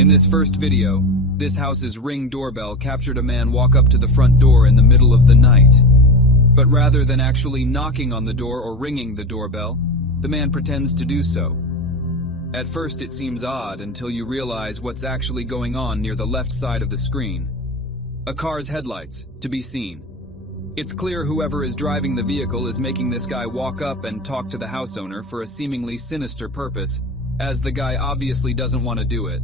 In this first video, this house's Ring doorbell captured a man walk up to the front door in the middle of the night. But rather than actually knocking on the door or ringing the doorbell, the man pretends to do so. At first it seems odd until you realize what's actually going on near the left side of the screen. A car's headlights, to be seen. It's clear whoever is driving the vehicle is making this guy walk up and talk to the house owner for a seemingly sinister purpose, as the guy obviously doesn't want to do it.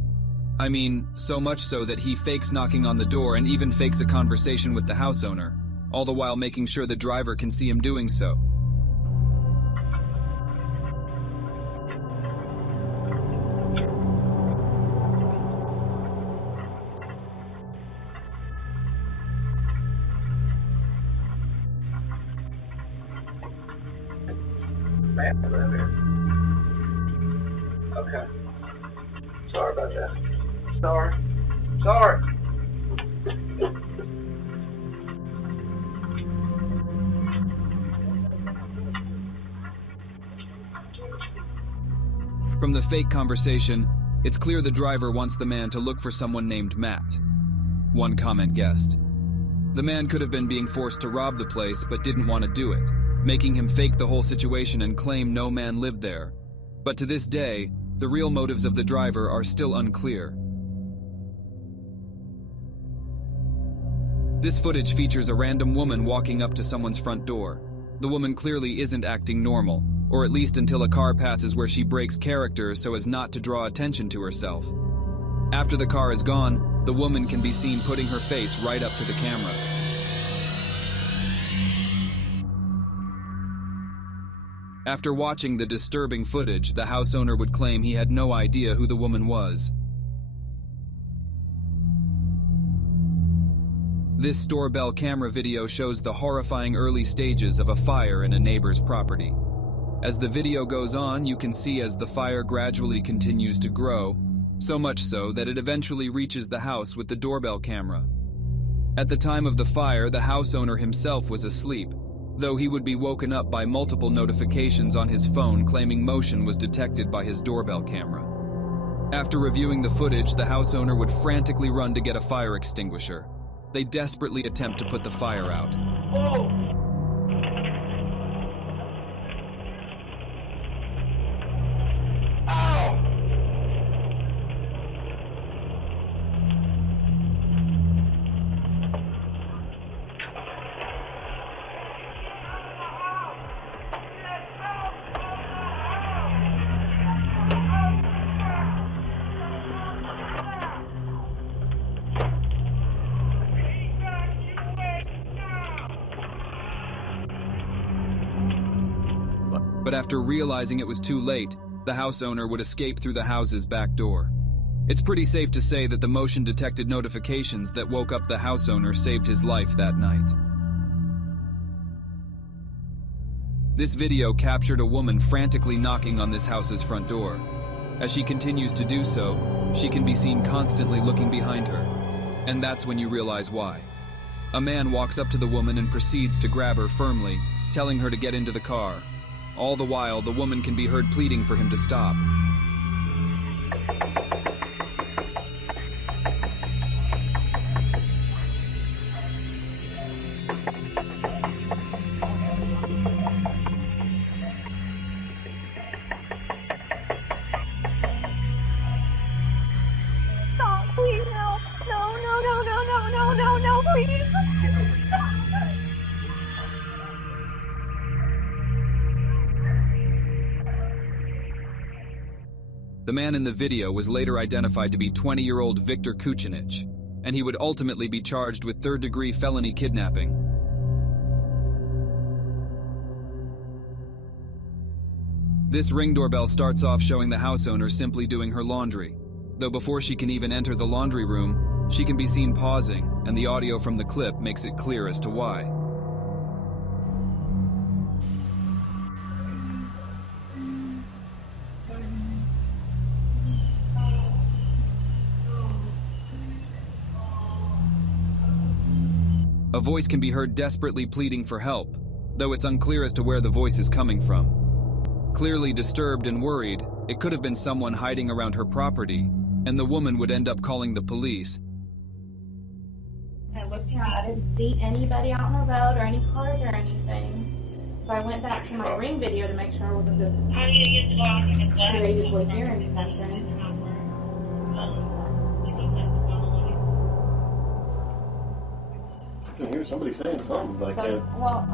I mean, so much so that he fakes knocking on the door and even fakes a conversation with the house owner, all the while making sure the driver can see him doing so. Okay. Sorry about that. Sorry. From the fake conversation, it's clear the driver wants the man to look for someone named Matt. One comment guessed. The man could have been being forced to rob the place but didn't want to do it, making him fake the whole situation and claim no man lived there. But to this day, the real motives of the driver are still unclear. This footage features a random woman walking up to someone's front door. The woman clearly isn't acting normal, or at least until a car passes where she breaks character so as not to draw attention to herself. After the car is gone, the woman can be seen putting her face right up to the camera. After watching the disturbing footage, the house owner would claim he had no idea who the woman was. This doorbell camera video shows the horrifying early stages of a fire in a neighbor's property. As the video goes on, you can see as the fire gradually continues to grow, so much so that it eventually reaches the house with the doorbell camera. At the time of the fire, the house owner himself was asleep, though he would be woken up by multiple notifications on his phone claiming motion was detected by his doorbell camera. After reviewing the footage, the house owner would frantically run to get a fire extinguisher. They desperately attempt to put the fire out. Whoa! Ow! But after realizing it was too late, the house owner would escape through the house's back door. It's pretty safe to say that the motion-detected notifications that woke up the house owner saved his life that night. This video captured a woman frantically knocking on this house's front door. As she continues to do so, she can be seen constantly looking behind her. And that's when you realize why. A man walks up to the woman and proceeds to grab her firmly, telling her to get into the car. All the while, the woman can be heard pleading for him to stop. Stop, please, no, please. The man in the video was later identified to be 20-year-old Viktor Kucinich, and he would ultimately be charged with third-degree felony kidnapping. This Ring doorbell starts off showing the house owner simply doing her laundry, though before she can even enter the laundry room, she can be seen pausing, and the audio from the clip makes it clear as to why. A voice can be heard desperately pleading for help, though it's unclear as to where the voice is coming from. Clearly disturbed and worried, it could have been someone hiding around her property, and the woman would end up calling the police. I looked around. I didn't see anybody out on the road or any cars or anything. So I went back to my Ring video to make sure I wasn't just courageously hearing something. I can hear somebody saying something, but I can't. Well,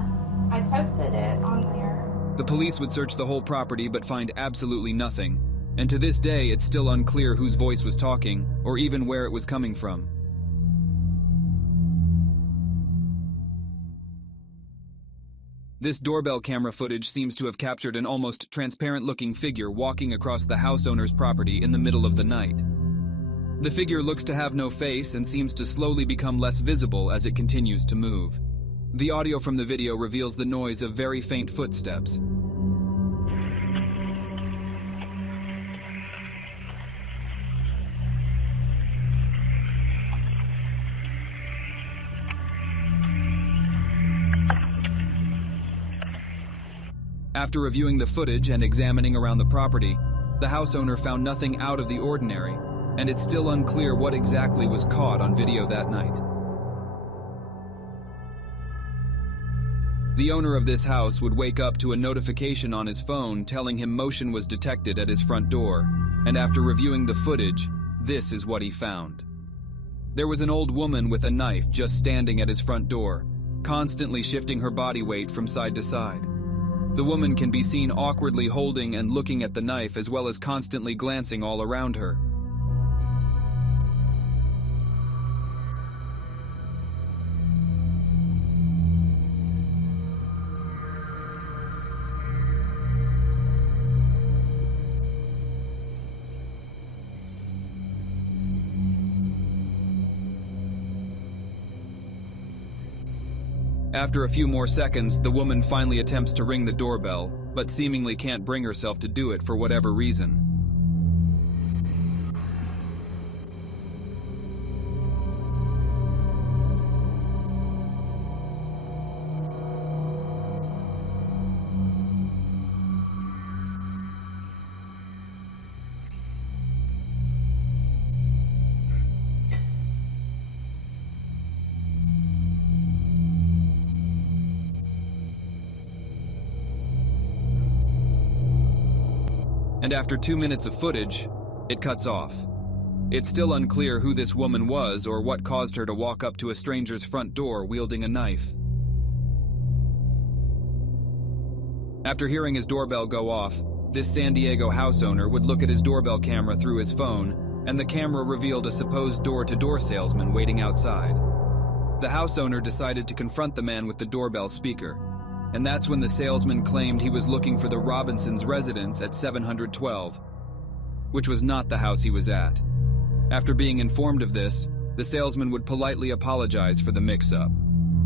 I posted it on there. The police would search the whole property but find absolutely nothing, and to this day it's still unclear whose voice was talking or even where it was coming from. This doorbell camera footage seems to have captured an almost transparent-looking figure walking across the house owner's property in the middle of the night. The figure looks to have no face and seems to slowly become less visible as it continues to move. The audio from the video reveals the noise of very faint footsteps. After reviewing the footage and examining around the property, the house owner found nothing out of the ordinary, and it's still unclear what exactly was caught on video that night. The owner of this house would wake up to a notification on his phone telling him motion was detected at his front door, and after reviewing the footage, this is what he found. There was an old woman with a knife just standing at his front door, constantly shifting her body weight from side to side. The woman can be seen awkwardly holding and looking at the knife as well as constantly glancing all around her. After a few more seconds, the woman finally attempts to ring the doorbell, but seemingly can't bring herself to do it for whatever reason. And after 2 minutes of footage, it cuts off. It's still unclear who this woman was or what caused her to walk up to a stranger's front door wielding a knife. After hearing his doorbell go off, this San Diego house owner would look at his doorbell camera through his phone, and the camera revealed a supposed door-to-door salesman waiting outside. The house owner decided to confront the man with the doorbell speaker, and that's when the salesman claimed he was looking for the Robinsons' residence at 712, which was not the house he was at. After being informed of this, the salesman would politely apologize for the mix-up.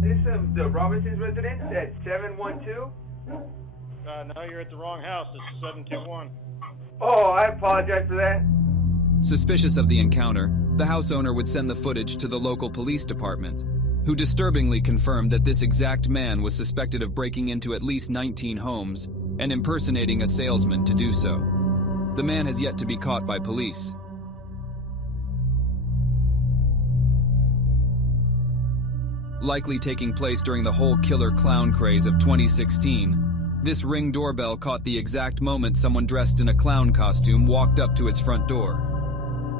This is the Robinsons' residence at 712? No, you're at the wrong house. It's 721. Oh, I apologize for that. Suspicious of the encounter, the house owner would send the footage to the local police department, who disturbingly confirmed that this exact man was suspected of breaking into at least 19 homes and impersonating a salesman to do so. The man has yet to be caught by police. Likely taking place during the whole killer clown craze of 2016, this Ring doorbell caught the exact moment someone dressed in a clown costume walked up to its front door.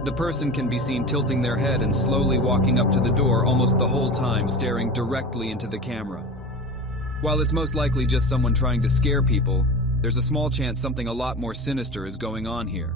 The person can be seen tilting their head and slowly walking up to the door almost the whole time, staring directly into the camera. While it's most likely just someone trying to scare people, there's a small chance something a lot more sinister is going on here.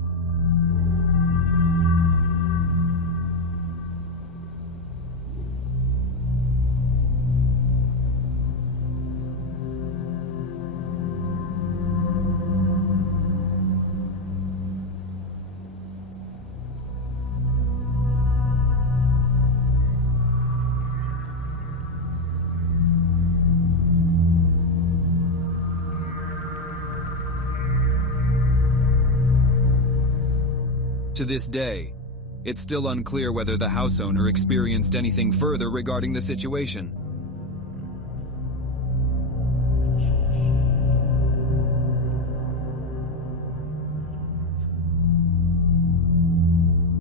To this day, it's still unclear whether the house owner experienced anything further regarding the situation.